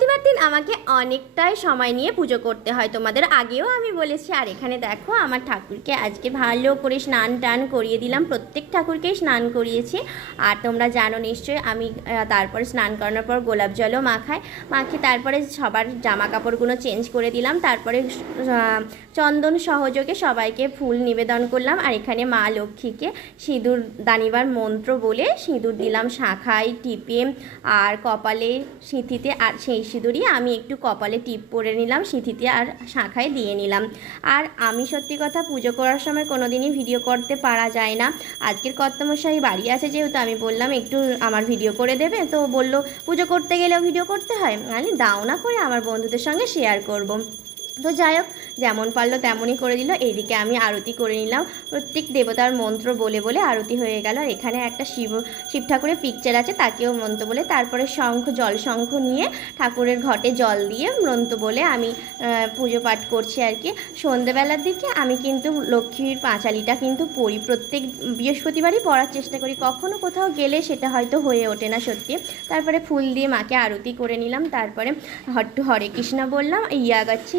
বৃহস্পতিবার দিন আমাকে অনেকটাই সময় নিয়ে পুজো করতে হয়, তোমাদের আগেও আমি বলেছি। আর এখানে দেখো আমার ঠাকুরকে আজকে ভালো করে স্নান টান করিয়ে দিলাম, প্রত্যেক ঠাকুরকেই স্নান করিয়েছি। আর তোমরা জানো নিশ্চয়ই আমি তারপরে স্নান করানোর পর গোলাপ জলও মাখিয়ে তারপরে সবার জামা কাপড়গুলো চেঞ্জ করে দিলাম। তারপরে চন্দন সহযোগে সবাইকে ফুল নিবেদন করলাম। আর এখানে মা লক্ষ্মীকে সিঁদুর দানিবার মন্ত্র বলে সিঁদুর দিলাম শাঁখায় টিপে আর কপালে সিঁথিতে। আর সেই সিঁদুরই আমি একটু কপালে টিপ পরে নিলাম, সিঁথিতে আর শাঁখায় দিয়ে নিলাম। আর আমি সত্যি কথা পুজো করার সময় কোনো দিনই ভিডিও করতে পারা যায় না। আজকের কর্তামশাই বাড়ি আছে যেহেতু আমি বললাম একটু আমার ভিডিও করে দেবে, তো বললো পুজো করতে গেলেও ভিডিও করতে হয়, আমি দাও না করে আমার বন্ধুদের সঙ্গে শেয়ার করব। তো যাই হোক, যেমন পারলো তেমনই করে দিল। এইদিকে আমি আরতি করে নিলাম, প্রত্যেক দেবতার মন্ত্র বলে বলে আরতি হয়ে গেল। আর এখানে একটা শিব ঠাকুরের পিকচার আছে, তাকেও মন্ত্র বলে তারপরে জল শঙ্খ নিয়ে ঠাকুরের ঘটে জল দিয়ে মন্ত্র বলে আমি পুজো পাঠ করছি আর কি। সন্ধ্যেবেলার দিকে আমি কিন্তু লক্ষ্মীর পাঁচালিটা কিন্তু পড়ি, প্রত্যেক বৃহস্পতিবারই পড়ার চেষ্টা করি, কখনো কোথাও গেলে সেটা হয়তো হয়ে ওঠে না সত্যি। তারপরে ফুল দিয়ে মাকে আরতি করে নিলাম, তারপরে হরে কৃষ্ণ বললাম, ইয়া গচ্ছ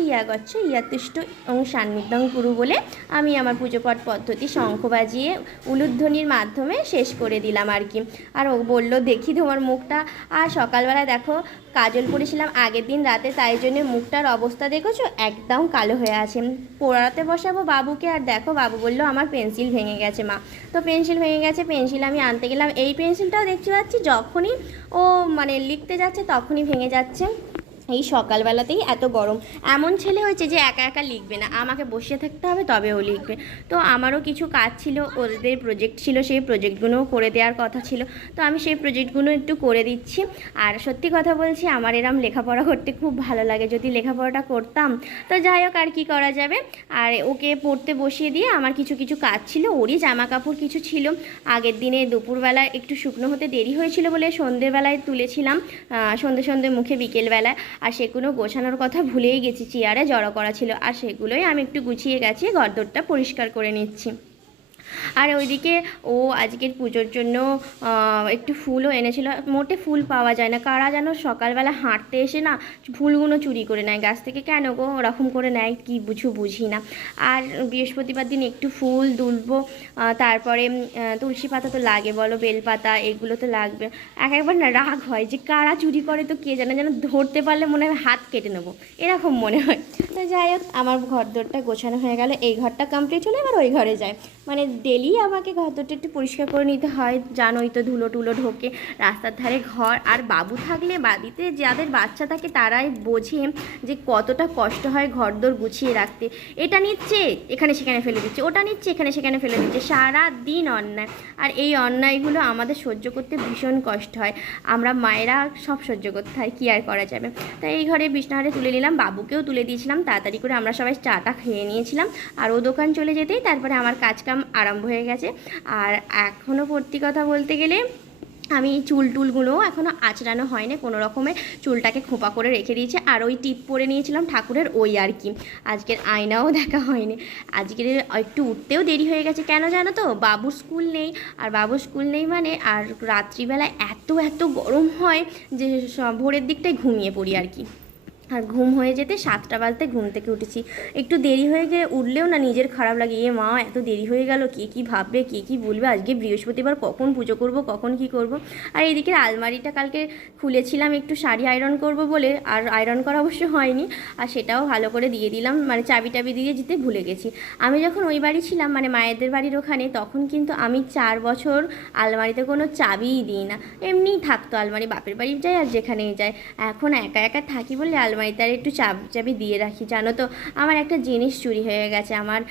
ইয়া তুষ্ট এবং সান্নিধ্যং কুরু বলে আমি আমার পুজো পাঠ পদ্ধতি শঙ্খ বাজিয়ে উলুধ্বনির মাধ্যমে শেষ করে দিলাম আর কি। আর ও বললো দেখি তোমার মুখটা। আর সকালবেলা দেখো কাজল পরেছিলাম আগের দিন রাতে, তাই জন্য মুখটার অবস্থা দেখেছো একদম কালো হয়ে আছে। পড়াতে বসাবো বাবুকে, আর দেখো বাবু বললো আমার পেন্সিল ভেঙে গেছে মা। তো পেন্সিল ভেঙে গেছে, পেন্সিল আমি আনতে গেলাম, এই পেন্সিলটাও দেখতে পাচ্ছি যখনই ও লিখতে যাচ্ছে তখনই ভেঙে যাচ্ছে। এই সকালবেলাতেই এত গরম, এমন ছেলে হয়েছে যে একা একা লিখবে না, আমাকে বসিয়ে থাকতে হবে তবে ও লিখবে। তো আমারও কিছু কাজ ছিল, ওদের প্রজেক্ট ছিল, সেই প্রজেক্টগুলোও করে দেওয়ার কথা ছিল, তো আমি সেই প্রজেক্টগুলো একটু করে দিচ্ছি। আর সত্যি কথা বলছি আমার এরম লেখাপড়া করতে খুব ভালো লাগে, যদি লেখাপড়াটা করতাম। তো যাই হোক আর কি করা যাবে। আর ওকে পড়তে বসিয়ে দিয়ে আমার কিছু কাজ ছিল, ওরই জামা কাপড় কিছু ছিল, আগের দিনে দুপুরবেলা একটু শুকনো হতে দেরি হয়েছিল বলে সন্ধ্যেবেলায় তুলেছিলাম, সন্ধ্যে মুখে বিকেলবেলায়। আর সেগুলো গোছানোর কথা ভুলেই গেছি, চেয়ারে জড়ো করা ছিল, আর সেগুলোই আমি একটু গুছিয়ে গেছি, ঘরদোরটা পরিষ্কার করে নিচ্ছি। আর ওইদিকে ও আজকের পুজোর জন্য একটু ফুলও এনেছিল, মোটে ফুল পাওয়া যায় না, কারা যেন সকালবেলা হাঁটতে এসে না ফুলগুলো চুরি করে নেয় গাছ থেকে, কেন গো ওরকম করে নেয় কি বুঝি না। আর বৃহস্পতিবার দিন একটু ফুল তুলবো, তারপরে তুলসী পাতা তো লাগে বলো, বেলপাতা এগুলো তো লাগবে। একবার না রাগ হয় যে কারা চুরি করে, তো কে যেন ধরতে পারলে মনে হয় হাত কেটে নেবো, এরকম মনে হয়। তো যাই হোক আমার ঘরদোরটা গোছানো হয়ে গেল, এই ঘরটা কমপ্লিট হলে এবার ওই ঘরে যায়, ডেলি আমাকে ঘরদোরটা একটু পরিষ্কার করে নিতে হয়, জানোই তো ধুলো টুলো ঢোকে রাস্তার ধারে ঘর। আর বাবু থাকলে বাড়িতে যাদের বাচ্চা থাকে তারাই বোঝে যে কতটা কষ্ট হয় ঘরদোর গুছিয়ে রাখতে। এটা নিচ্ছে এখানে সেখানে ফেলে দিচ্ছে, ওটা নিচ্ছে এখানে সেখানে ফেলে দিচ্ছে, সারা দিন অন্যায়। আর এই অন্যায়গুলো আমাদের সহ্য করতে ভীষণ কষ্ট হয়, আমরা মায়েরা সব সহ্য করতে হয়, কী আর করা যাবে। তাই এই ঘরে বিছনাহারে তুলে নিলাম, বাবুকেও তুলে দিয়েছিলাম, তাড়াতাড়ি করে আমরা সবাই চাটা খেয়ে নিয়েছিলাম। আর ও দোকান চলে যেতেই তারপরে আমার কাজকাম আরম্ভ হয়ে গেছে। আর এখনও সত্যি কথা বলতে গেলে আমি চুলটুলগুলোও এখনও আঁচড়ানো হয়নি, কোনো রকমের চুলটাকে খোঁপা করে রেখে দিয়েছি। আর ওই টিপ পরে নিয়েছিলাম ঠাকুরের, ওই আর কি। আজকের আয়নাও দেখা হয়নি, আজকের একটু উঠতেও দেরি হয়ে গেছে, কেন জানো তো বাবুর স্কুল নেই। আর বাবুর স্কুল নেই মানে আর রাত্রিবেলায় এত গরম হয় যে ভোরের দিকটায় ঘুমিয়ে পড়ি আর কি। আর ঘুম হয়ে যেতে 7টা বাজতে ঘুম থেকে উঠেছি, একটু দেরি হয়ে গিয়ে উঠলেও না নিজের খারাপ লাগে, এ মা এত দেরি হয়ে গেল, কে কী ভাববে কে কী বলবে, আজকে বৃহস্পতিবার কখন পুজো করব কখন কি করব। আর এইদিকে আলমারিটা কালকে খুলেছিলাম একটু শাড়ি আয়রন করব বলে, আর আয়রন করা অবশ্য হয়নি, আর সেটাও ভালো করে দিয়ে দিলাম, চাবি টাবি দিয়ে যেতে ভুলে গেছি। আমি যখন ওই বাড়ি ছিলাম মায়েদের বাড়ির ওখানে, তখন কিন্তু আমি 4 বছর আলমারিতে কোনো চাবিই দিই না, এমনিই থাকতো আলমারি, বাপের বাড়ি যাই আর যেখানেই যাই। এখন একা থাকি বলে আলমারিতে আর একটু চাবি দিয়ে রাখি। জানো তো আমার একটা জিনিস চুরি হয়ে গেছে, আমার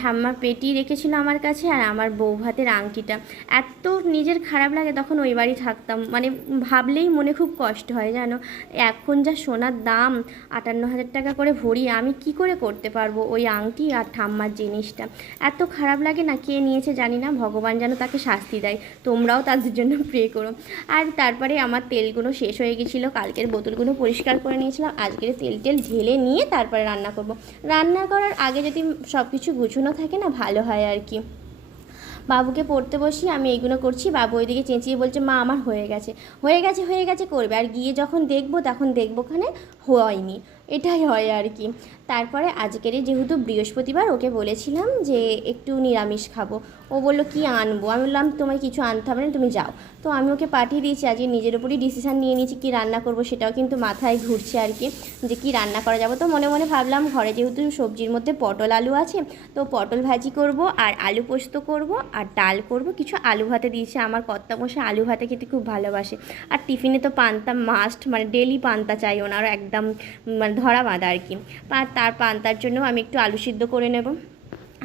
ঠাম্মা পেটি রেখেছিল আমার কাছে, আর আমার বউ ভাতের আংটিটা। এত নিজের খারাপ লাগে, তখন ওই বাড়ি থাকতাম, ভাবলেই মনে খুব কষ্ট হয় জানো। এখন যা সোনার দাম 58,000 টাকা করে ভরি, আমি কি করে করতে পারবো ওই আংটি আর ঠাম্মার জিনিসটা। এত খারাপ লাগে না, কে নিয়েছে জানি না, ভগবান যেন তাকে শাস্তি দেয়, তোমরাও তাদের জন্য প্রে করো। আর তারপরে আমার তেলগুলো শেষ হয়ে গেছিলো, কালকের বোতলগুলো পরিষ্কার করে নিয়েছিলাম, আজকের তেল ঢেলে নিয়ে তারপরে রান্না করব। রান্না করার আগে যদি সব কিছু গুছানো থাকে না ভালো হয় আর কি। বাবুকে পড়তে বসি, আমি এইগুলো করছি, বাবু ওইদিকে চেঁচিয়ে বলছে মা আমার হয়ে গেছে হয়ে গেছে হয়ে গেছে করবে, আর গিয়ে যখন দেখবো তখন দেখবো ওখানে হয়নি। এটাই হয় আর কি। তারপরে আজকের যেহেতু বৃহস্পতিবার, ওকে বলেছিলাম যে একটু নিরামিষ খাবো। ও বললো কি আনবো, আমি বললাম তোমায় কিছু আনতে হবে না, তুমি যাও। তো আমি ওকে পাঠিয়ে দিয়েছি। আজকে নিজের উপরই ডিসিশান নিয়ে নিয়েছি কী রান্না করবো, সেটাও কিন্তু মাথায় ঘুরছে আর কি, যে কী রান্না করা যাবে। তো মনে মনে ভাবলাম ঘরে যেহেতু সবজির মধ্যে পটল আলু আছে, তো পটল ভাজি করব, আর আলু পোস্ত করব, আর ডাল করব, কিছু আলু ভাতে দিয়েছে। আমার কর্তামশাই আলু ভাতে খেতে খুব ভালোবাসে। আর টিফিনে তো পান্তা মাস্ট, মানে ডেলি পান্তা চাই ওনার, একদম মানে ধরা বাঁধা আর কি। তার পান্তার জন্য আমি একটু আলু সিদ্ধ করে নেব।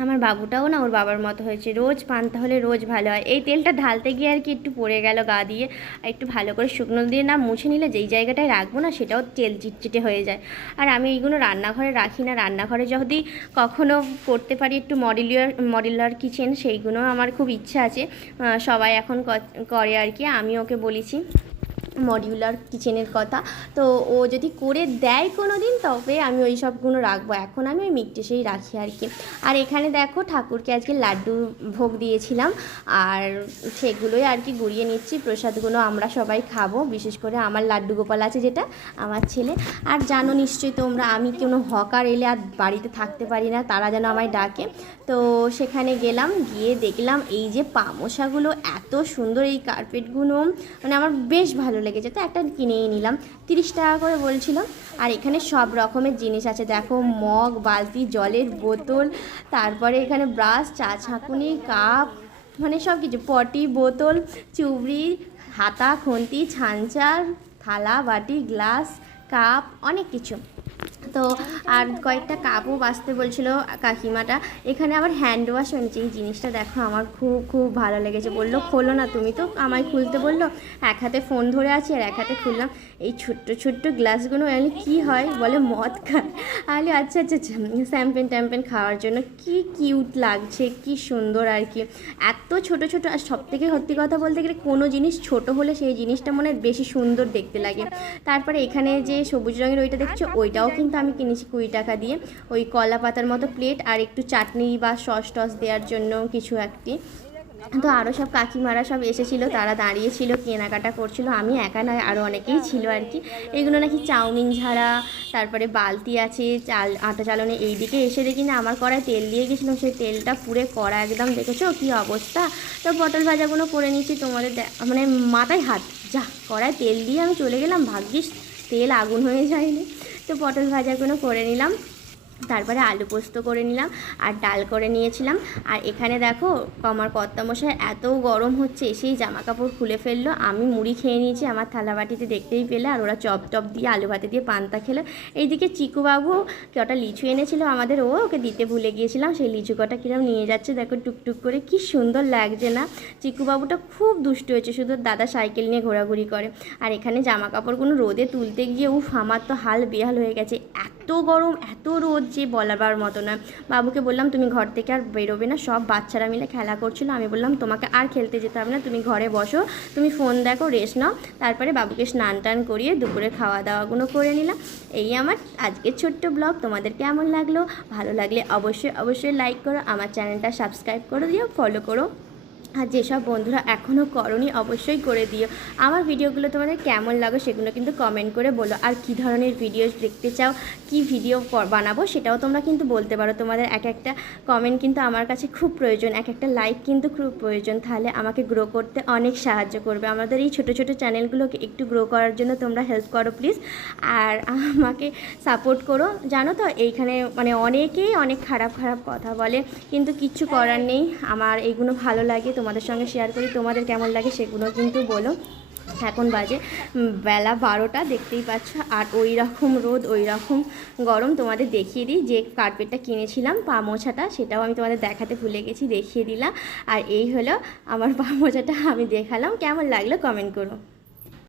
আমার বাবুটাও না ওর বাবার মতো হয়েছে, রোজ পান্তা হলে রোজ ভালো হয়। এই তেলটা ঢালতে গিয়ে আর কি একটু পড়ে গেল গা দিয়ে, আর একটু ভালো করে শুকনো দিয়ে না মুছে নিলে যেই জায়গাটায় রাখবো না সেটাও তেল চিটচিটে হয়ে যায়। আর আমি এইগুলো রান্নাঘরে রাখি না, রান্নাঘরে যদি কখনো করতে পারি একটু মডিউলার কিচেন, সেইগুলো আমার খুব ইচ্ছা আছে। সবাই এখন করে আর কি, আমি ওকে বলেছি মডিউলার কিচেনের কথা। তো ও যদি করে দেয় কোনো দিন, তবে আমি ওই সবগুলো রাখবো। এখন আমি ওই মিকটেসেই রাখি আর কি। আর এখানে দেখো ঠাকুরকে আজকে লাড্ডু ভোগ দিয়েছিলাম, আর সেগুলোই আর কি গুড়িয়ে নিচ্ছি। প্রসাদগুলো আমরা সবাই খাবো, বিশেষ করে আমার লাড্ডু গোপাল আছে যেটা, আমার ছেলে। আর জানো নিশ্চয়ই তোমরা, আমি কোনো হকার এলে আর বাড়িতে থাকতে পারি না, তারা যেন আমায় ডাকে। তো সেখানে গেলাম, গিয়ে দেখলাম এই যে পামোশাগুলো এত সুন্দর, এই কার্পেটগুলো মানে আমার বেশ ভালো লেগেছে, তো একটা কিনেই নিলাম। 30 টাকা করে বলছিল। আর এখানে সব রকমের জিনিস আছে, দেখো মগ, বালতি, জলের বোতল, তারপরে এখানে ব্রাশ, চা ছাঁকুনি, কাপ, মানে সব কিছু, পটি, বোতল, চুবড়ি, হাতা, খুন্তি, ছাঁচার, থালা, বাটি, গ্লাস, কাপ, অনেক কিছু। তো আর কয়েকটা কাপও বাছতে বলছিল কাকিমাটা। এখানে আবার হ্যান্ড ওয়াশ এনেছে। এই জিনিসটা দেখো আমার খুব খুব ভালো লেগেছে। বললো খোলো না, তুমি তো আমায় খুলতে বললো, এক হাতে ফোন ধরে আছি আর এক হাতে খুললাম। এই ছোট্ট ছোট্ট গ্লাসগুলো এনে কী হয় বলে, মদ খায়। আরে আচ্ছা আচ্ছা আচ্ছা, শ্যাম্পেন ট্যাম্পেন খাওয়ার জন্য। কি কিউট লাগছে, কি সুন্দর আর কি, এত ছোট ছোট। আর সব থেকে সত্যি কথা বলতে গেলে কোনো জিনিস ছোট হলে সেই জিনিসটা মনে বেশি সুন্দর দেখতে লাগে। তারপরে এখানে যে সবুজ রঙের ওইটা দেখছো, ওইটাও কিন্তু আমি কিনেছি 20 টাকা দিয়ে। ওই কলা পাতার মতো প্লেট, আর একটু চাটনি বা সস টস দেওয়ার জন্য কিছু একটি। তো আরও সব কাকিমারা সব এসেছিলো, তারা দাঁড়িয়েছিল, কেনাকাটা করছিল। আমি একা নয়, আরও অনেকেই ছিল আর কি। এগুলো নাকি চাউমিন ঝাড়া, তারপরে বালতি আছে, আটা চালনে। এই দিকে এসে দেখি না আমার কড়ায় তেল দিয়ে গেছিলাম, সেই তেলটা পুরে কড়া একদম, দেখেছো কী অবস্থা। তো পটল ভাজাগুলো করে নিচ্ছি, তোমাদের মানে মাথায় হাত, যা কড়ায় তেল দিয়ে আমি চলে গেলাম, ভাগ্যিস তেল আগুন হয়ে যায়নি। তো পটল ভাজাগুলো করে নিলাম, তারপরে আলু পোস্ত করে নিলাম, আর ডাল করে নিয়েছিলাম। আর এখানে দেখো আমার কর্তামশাই এত গরম হচ্ছে, এসেই জামা কাপড় খুলে ফেললো। আমি মুড়ি খেয়ে নিয়েছি, আমার থালা বাটিতে দেখতেই পেলে। আর ওরা চপ টপ দিয়ে আলু ভাতে দিয়ে পান্তা খেলো। এইদিকে চিকুবাবু কটা লিচু এনেছিল আমাদের, ওকে দিতে ভুলে গিয়েছিলাম। সেই লিচু কটা কিরম নিয়ে যাচ্ছে দেখো, টুকটুক করে, কি সুন্দর লাগছে না। চিকুবাবুটা খুব দুষ্ট হয়েছে, শুধু দাদা সাইকেল নিয়ে ঘোরাঘুরি করে। আর এখানে জামা কাপড়গুলো রোদে তুলতে গিয়ে আমার তো হাল বেহাল হয়ে গেছে। এত গরম, এত রোদ যে বলাবার মতো না। বাবুকে বললাম তুমি ঘর থেকে আর বেরোবে না, সব বাচ্চারা মিলে খেলা করছিল। আমি বললাম তোমাকে আর খেলতে যেতে হবে না, তুমি ঘরে বসো, তুমি ফোন দেখো, রেস্ট নাও। তারপরে বাবুকে স্নান টান করিয়ে দুপুরে খাওয়া দাওয়াগুলো করে নিলাম। এই আমার আজকের ছোট্ট ব্লগ। তোমাদের কেমন লাগলো? ভালো লাগলে অবশ্যই অবশ্যই লাইক করো, আমার চ্যানেলটা সাবস্ক্রাইব করে দিও, ফলো করো। আর যেসব বন্ধুরা এখনও করনি অবশ্যই করে দিও। আমার ভিডিওগুলো তোমাদের কেমন লাগে সেগুলো কিন্তু কমেন্ট করে বলো। আর কী ধরনের ভিডিও দেখতে চাও, কি ভিডিও বানাবো সেটাও তোমরা কিন্তু বলতে পারো। তোমাদের এক একটা কমেন্ট কিন্তু আমার কাছে খুব প্রয়োজন, এক একটা লাইক কিন্তু খুব প্রয়োজন, তাহলে আমাকে গ্রো করতে অনেক সাহায্য করবে। আমাদের এই ছোটো ছোটো চ্যানেলগুলোকে একটু গ্রো করার জন্য তোমরা হেল্প করো প্লিজ, আর আমাকে সাপোর্ট করো। জানো তো এইখানে মানে অনেকেই অনেক খারাপ খারাপ কথা বলে, কিন্তু কিচ্ছু করার নেই। আমার এইগুলো ভালো লাগে, তোমাদের সঙ্গে শেয়ার করি। তোমাদের কেমন লাগে সেগুলো কিন্তু বলো। এখন বাজে বেলা 12টা, দেখতেই পাচ্ছ। আর ওই রকম রোদ, ওই রকম গরম। তোমাদের দেখিয়ে দিই যে কার্পেটটা কিনেছিলাম, পা মোছাটা, সেটাও আমি তোমাদের দেখাতে ভুলে গেছি, দেখিয়ে দিলাম। আর এই হলো আমার পা মোছাটা, আমি দেখালাম। কেমন লাগলো কমেন্ট করো।